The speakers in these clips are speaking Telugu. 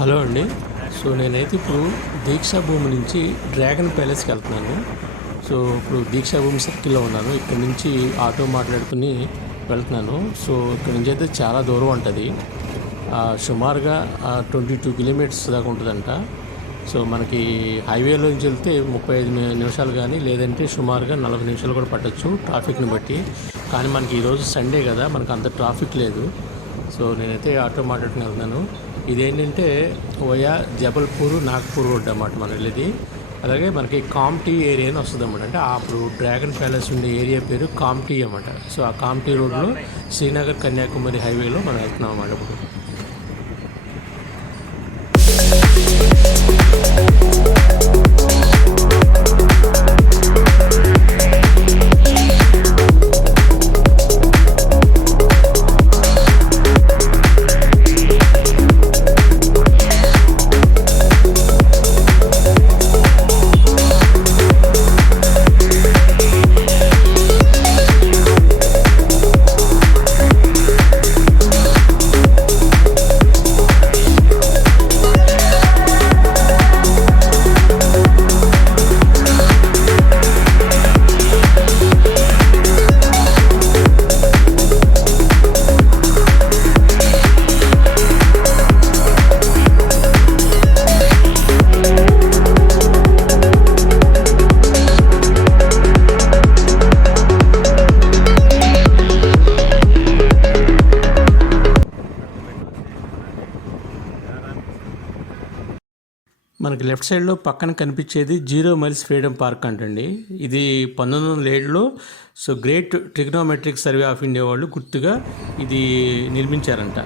హలో అండి. నేనైతే ఇప్పుడు దీక్షా భూమి నుంచి డ్రాగన్ ప్యాలెస్కి వెళ్తున్నాను. ఇప్పుడు దీక్షా భూమి సర్కిల్లో ఉన్నాను. ఇక్కడ నుంచి ఆటో మాట్లాడుకుని వెళ్తున్నాను. ఇక్కడ నుంచి అయితే చాలా దూరం ఉంటుంది. సుమారుగా 22 కిలోమీటర్స్ దాకా ఉంటుందంట. మనకి హైవేలో నుంచి వెళ్తే 35 నిమిషాలు కానీ, లేదంటే సుమారుగా 40 నిమిషాలు కూడా పట్టచ్చు ట్రాఫిక్ని బట్టి. కానీ మనకి ఈరోజు సండే కదా, మనకు అంత ట్రాఫిక్ లేదు. నేనైతే ఆటో మాట్లాడుకుని వెళ్తున్నాను. ఇదేంటంటే ఓయా జబల్పూర్ నాగ్పూర్ రోడ్ అన్నమాట మన వెళ్ళేది. అలాగే మనకి కామ్టీ ఏరియా అని వస్తుంది అన్నమాట. అంటే అప్పుడు డ్రాగన్ ప్యాలెస్ ఉండే ఏరియా పేరు కామ్టీ అన్నమాట. ఆ కామ్టీ రోడ్లో శ్రీనగర్ కన్యాకుమారి హైవేలో మనం వెళ్తున్నాం అన్నమాట ఇప్పుడు. మనకి లెఫ్ట్ సైడ్లో పక్కన కనిపించేది 0 మైల్స్ ఫ్రీడమ్ పార్క్ అంటండి. ఇది 1907లో great trigonometric survey of India వాళ్ళు గుర్తుగా ఇది నిర్మించారంట.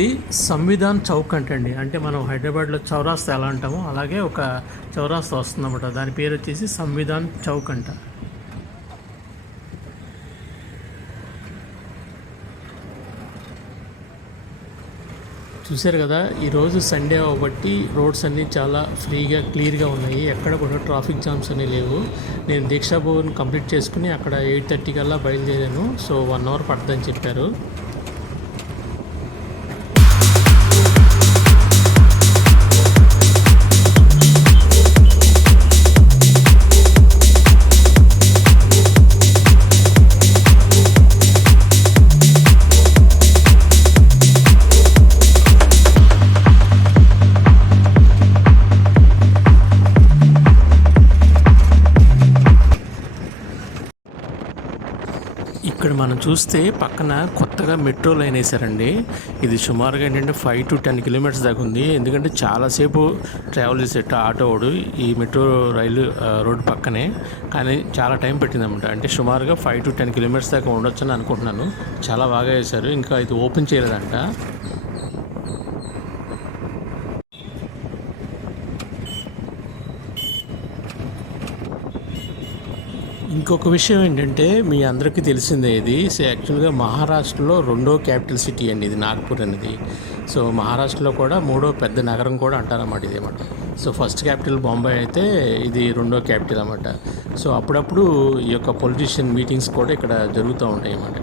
ఇది సంవిధాన్ చౌక్ అంటండి. అంటే మనం హైదరాబాద్లో చౌరాస్తా ఎలా అంటామో అలాగే ఒక చౌరాస్తా వస్తుందన్నమాట. దాని పేరు వచ్చేసి సంవిధాన్ చౌక్ అంట. చూశారు కదా, ఈరోజు సండే కాబట్టి రోడ్స్ అన్నీ చాలా ఫ్రీగా క్లియర్గా ఉన్నాయి. ఎక్కడ కూడా ట్రాఫిక్ జామ్స్ అనేవి లేవు. నేను దీక్షా భవన్ కంప్లీట్ చేసుకుని అక్కడ 8:30 కల్లా బయలుదేరాను. 1 అవర్ పడుతుందని చెప్పారు. ఇక్కడ మనం చూస్తే పక్కన కొత్తగా మెట్రో లైన్ వేసారండి. ఇది సుమారుగా ఏంటంటే 5 to 10 కిలోమీటర్స్ దాకా ఉంది. ఎందుకంటే చాలాసేపు ట్రావెల్ చేసేట ఆటోడు ఈ మెట్రో రైలు రోడ్డు పక్కనే. కానీ చాలా టైం పట్టిందన్నమాట. అంటే సుమారుగా 5 to 10 కిలోమీటర్స్ దాకా ఉండొచ్చు అని అనుకుంటున్నాను. చాలా బాగా వేశారు. ఇంకా ఇది ఓపెన్ చేయలేదంట. ఇంకొక విషయం ఏంటంటే, మీ అందరికీ తెలిసిందే ఇది. యాక్చువల్గా మహారాష్ట్రలో 2వ క్యాపిటల్ సిటీ అండి ఇది, నాగ్పూర్ అనేది. మహారాష్ట్రలో కూడా 3వ పెద్ద నగరం కూడా అంటారన్నమాట ఇది అన్నమాట. ఫస్ట్ క్యాపిటల్ బొంబాయి అయితే ఇది 2వ క్యాపిటల్ అన్నమాట. అప్పుడప్పుడు ఈ యొక్క పొలిటీషియన్ మీటింగ్స్ కూడా ఇక్కడ జరుగుతూ ఉంటాయి అన్నమాట.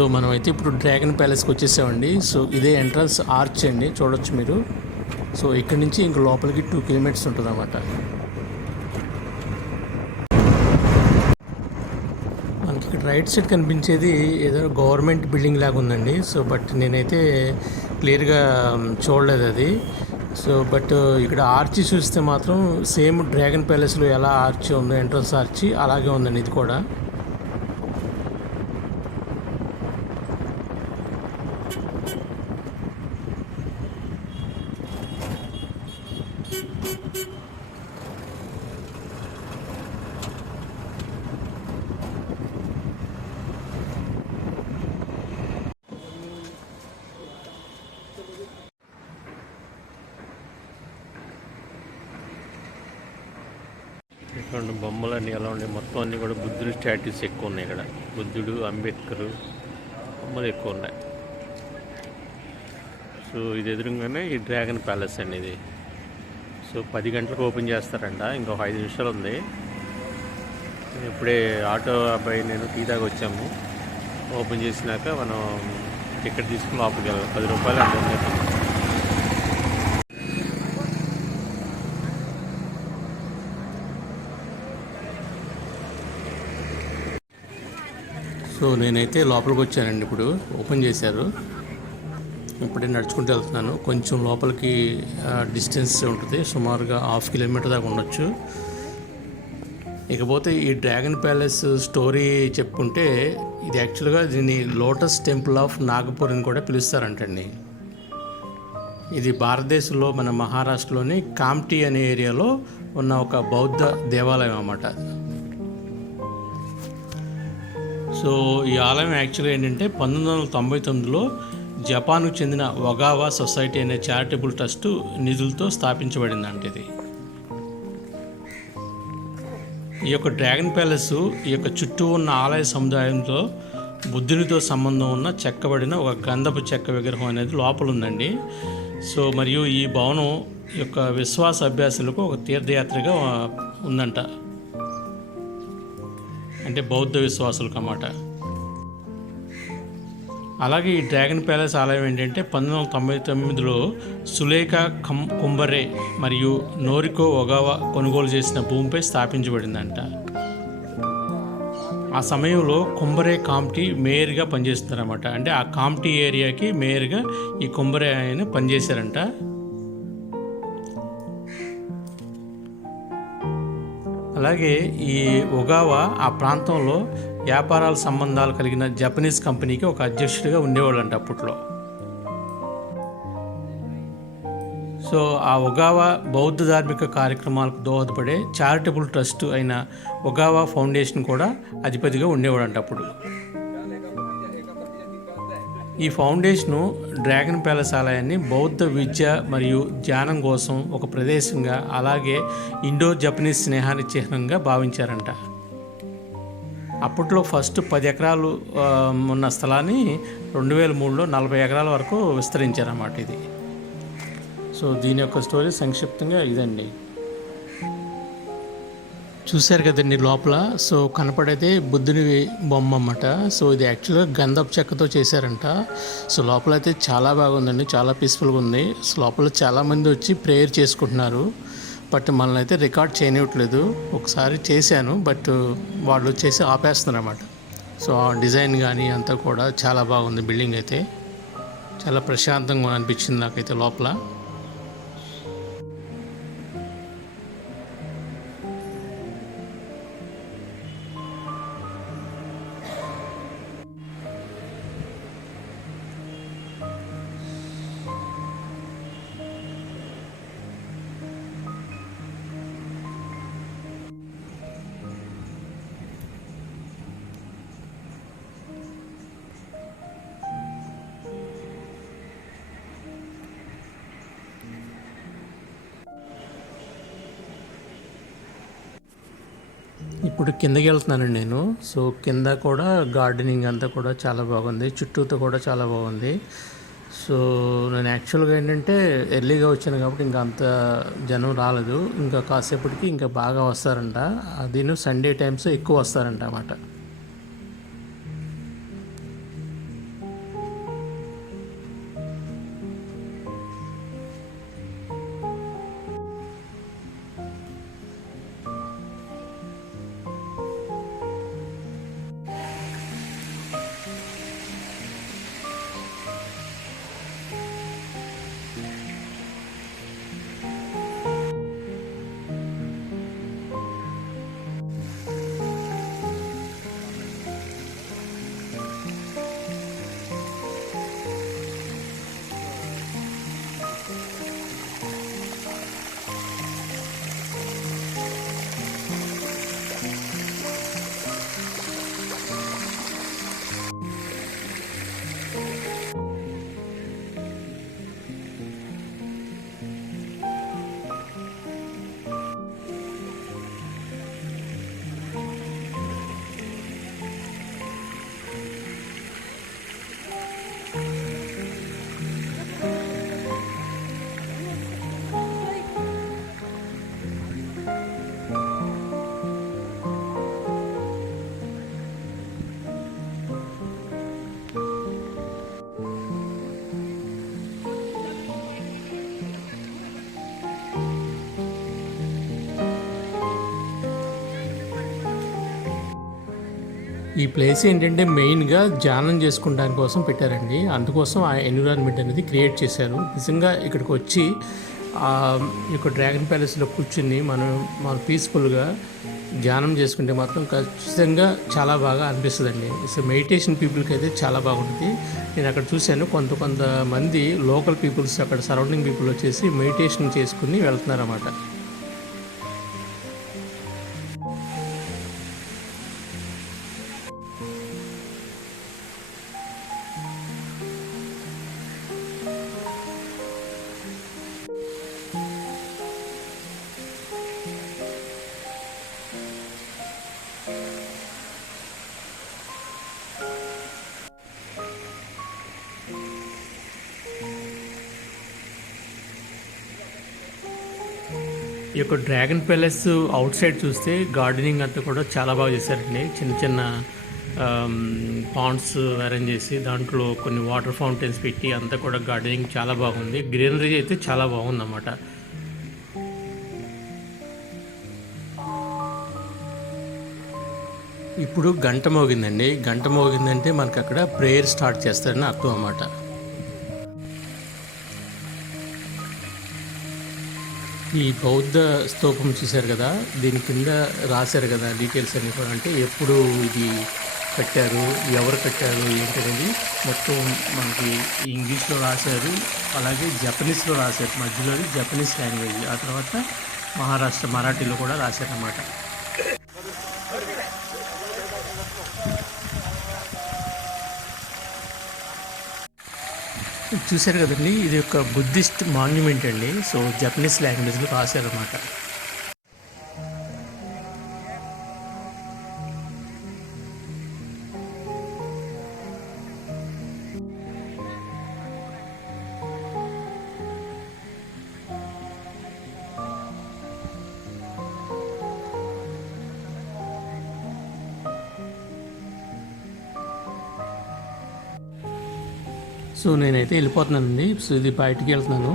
సో మనమైతే ఇప్పుడు డ్రాగన్ ప్యాలెస్కి వచ్చేసామండి. సో ఇదే ఎంట్రన్స్ ఆర్చ్ అండి, చూడొచ్చు మీరు. సో ఇక్కడ నుంచి ఇంక లోపలికి 2 కిలోమీటర్స్ ఉంటుంది అన్నమాట. మనకి ఇక్కడ రైట్ సైడ్ కనిపించేది ఏదో గవర్నమెంట్ బిల్డింగ్ లాగా ఉందండి. సో బట్ నేనైతే క్లియర్గా చూడలేదు అది. సో బట్ ఇక్కడ ఆర్చి చూస్తే మాత్రం సేమ్ డ్రాగన్ ప్యాలెస్లో ఎలా ఆర్చి ఉందో ఎంట్రన్స్ ఆర్చి అలాగే ఉందండి ఇది కూడా. ఇక్కడ బొమ్మలు అన్నీ ఎలా ఉన్నాయి, మొత్తం అన్నీ కూడా బుద్ధుడు స్టాట్యూస్ ఎక్కువ ఉన్నాయి. ఇక్కడ బుద్ధుడు, అంబేద్కర్ బొమ్మలు ఎక్కువ ఉన్నాయి. సో ఇది ఎదురుగానే ఈ డ్రాగన్ ప్యాలెస్ అండి ఇది. సో 10 గంటలకు ఓపెన్ చేస్తారంట, ఇంకొక 5 నిమిషాలు ఉంది. ఇప్పుడే ఆటో అబ్బాయి నేను టీ తాగి వచ్చాము. ఓపెన్ చేసినాక మనం టికెట్ తీసుకుని లోపలికి వెళ్ళాలి. 10 రూపాయలు అంటే. సో నేనైతే లోపలికి వచ్చానండి. ఇప్పుడు ఓపెన్ చేశారు, ఇప్పుడే నడుచుకుంటూ వెళ్తున్నాను. కొంచెం లోపలికి డిస్టెన్స్ ఉంటుంది, సుమారుగా 1/2 కిలోమీటర్ దాకా ఉండొచ్చు. ఇకపోతే ఈ డ్రాగన్ ప్యాలెస్ స్టోరీ చెప్పుకుంటే ఇది యాక్చువల్గా దీన్ని లోటస్ టెంపుల్ ఆఫ్ నాగపూర్ అని కూడా పిలుస్తారంటండి. ఇది భారతదేశంలో మన మహారాష్ట్రలోని కామ్టీ అనే ఏరియాలో ఉన్న ఒక బౌద్ధ దేవాలయం అన్నమాట. సో ఈ ఆలయం యాక్చువల్గా ఏంటంటే 1999లో జపాన్కు చెందిన ఒగావా సొసైటీ అనే చారిటబుల్ ట్రస్ట్ నిధులతో స్థాపించబడిందంట ఇది. ఈ యొక్క డ్రాగన్ ప్యాలెస్ ఈ యొక్క చుట్టూ ఉన్న ఆలయ సముదాయంతో బుద్ధునితో సంబంధం ఉన్న చెక్కబడిన ఒక గంధపు చెక్క విగ్రహం అనేది లోపల ఉందండి. సో మరియు ఈ భవనం యొక్క విశ్వాస అభ్యాసులకు ఒక తీర్థయాత్రగా ఉందంట, అంటే బౌద్ధ విశ్వాసులకు అన్నమాట. అలాగే ఈ డ్రాగన్ ప్యాలెస్ ఆలయం ఏంటంటే 1999లో సులేఖా కుంబరే మరియు నోరికో ఒగావా కొనుగోలు చేసిన భూమిపై స్థాపించబడిందంట. ఆ సమయంలో కుంబరే కామ్టీ మేయర్గా పనిచేస్తున్నారన్నమాట. అంటే ఆ కామ్టీ ఏరియాకి మేయర్గా ఈ కుంబరే ఆయన పనిచేశారంట. అలాగే ఈ ఒగావా ఆ ప్రాంతంలో వ్యాపారాల సంబంధాలు కలిగిన జపనీస్ కంపెనీకి ఒక అధ్యక్షుడిగా ఉండేవాళ్ళంట అప్పట్లో. సో ఆ ఒగావా బౌద్ధ ధార్మిక కార్యక్రమాలకు దోహదపడే చారిటబుల్ ట్రస్ట్ అయిన ఒగావా ఫౌండేషన్ కూడా అధిపతిగా ఉండేవాడంట అప్పుడు. ఈ ఫౌండేషను డ్రాగన్ ప్యాలెస్ ఆలయాన్ని బౌద్ధ విద్య మరియు ధ్యానం కోసం ఒక ప్రదేశంగా, అలాగే ఇండో జపనీస్ స్నేహానికి చిహ్నంగా భావించారంట. అప్పట్లో ఫస్ట్ 10 ఎకరాలు ఉన్న స్థలాన్ని 2003లో 40 ఎకరాల వరకు విస్తరించారన్నమాట ఇది. సో దీని యొక్క స్టోరీ సంక్షిప్తంగా ఇదండి. చూశారు కదండి లోపల. సో కనపడేదే బుద్ధుని బొమ్మ అన్నమాట. సో ఇది యాక్చువల్గా గంధపు చెక్కతో చేశారంట. సో లోపల అయితే చాలా బాగుందండి, చాలా పీస్ఫుల్గా ఉంది. సో లోపల చాలామంది వచ్చి ప్రేయర్ చేసుకుంటున్నారు. బట్ మనల్ని అయితే రికార్డ్ చేయనివ్వట్లేదు. ఒకసారి చేశాను, బట్ వాళ్ళు వచ్చేసి ఆపేస్తున్నారు అన్నమాట. సో ఆ డిజైన్ కానీ అంతా కూడా చాలా బాగుంది. బిల్డింగ్ అయితే చాలా ప్రశాంతంగా అనిపించింది నాకైతే లోపల. ఇప్పుడు కిందకి వెళ్తున్నానండి నేను. సో కింద కూడా గార్డెనింగ్ అంతా కూడా చాలా బాగుంది, చుట్టూతో కూడా చాలా బాగుంది. సో నేను యాక్చువల్గా ఏంటంటే ఎర్లీగా వచ్చాను కాబట్టి ఇంకా అంత జనం రాలేదు. ఇంకా కాసేపటికి ఇంకా బాగా వస్తారంట. అది సండే టైమ్స్ ఎక్కువ వస్తారంట అన్నమాట. ఈ ప్లేస్ ఏంటంటే మెయిన్గా ధ్యానం చేసుకోవడానికి కోసం పెట్టారండి. అందుకోసం ఆ ఎన్విరాన్మెంట్ అనేది క్రియేట్ చేశారు. నిజంగా ఇక్కడికి వచ్చి ఈ యొక్క డ్రాగన్ ప్యాలెస్లో కూర్చుని మనం పీస్ఫుల్గా ధ్యానం చేసుకుంటే మాత్రం ఖచ్చితంగా చాలా బాగా అనిపిస్తుందండి. సో మెడిటేషన్ పీపుల్కి అయితే చాలా బాగుంటుంది. నేను అక్కడ చూశాను కొంతమంది లోకల్ పీపుల్స్, అక్కడ సరౌండింగ్ పీపుల్ వచ్చేసి మెడిటేషన్ చేసుకుని వెళ్తున్నారన్నమాట. ఈ యొక్క డ్రాగన్ ప్యాలెస్ అవుట్ సైడ్ చూస్తే గార్డెనింగ్ అంతా కూడా చాలా బాగా చేశారండి. చిన్న చిన్న పాండ్స్ అరేంజ్ చేసి దాంట్లో కొన్ని వాటర్ ఫౌంటైన్స్ పెట్టి అంతా కూడా గార్డెనింగ్ చాలా బాగుంది. గ్రీనరీ అయితే చాలా బాగుందన్నమాట. ఇప్పుడు గంట మోగిందండి. గంట మోగిందంటే మనకు అక్కడ ప్రేయర్ స్టార్ట్ చేస్తారని అర్థం అన్నమాట. ఈ బౌద్ధ స్తూపం చూశారు కదా, దీని కింద రాశారు కదా డీటెయిల్స్ అన్నీ కూడా. అంటే ఎప్పుడు ఇది కట్టారు, ఎవరు కట్టారు ఏంటనేది మొత్తం మనకి ఇంగ్లీష్లో రాశారు, అలాగే జపనీస్లో రాశారు. మధ్యలోది జపనీస్ లాంగ్వేజ్, ఆ తర్వాత మహారాష్ట్ర మరాఠీలో కూడా రాశారన్నమాట. చూశారు కదండి, ఇది ఒక బుద్ధిస్ట్ మాన్యుమెంట్ అండి. సో జపనీస్ లాంగ్వేజ్లో రాశారన్నమాట. సో నేనైతే వెళ్ళిపోతున్నానండి. సో ఇది బయటికి వెళ్తున్నాను.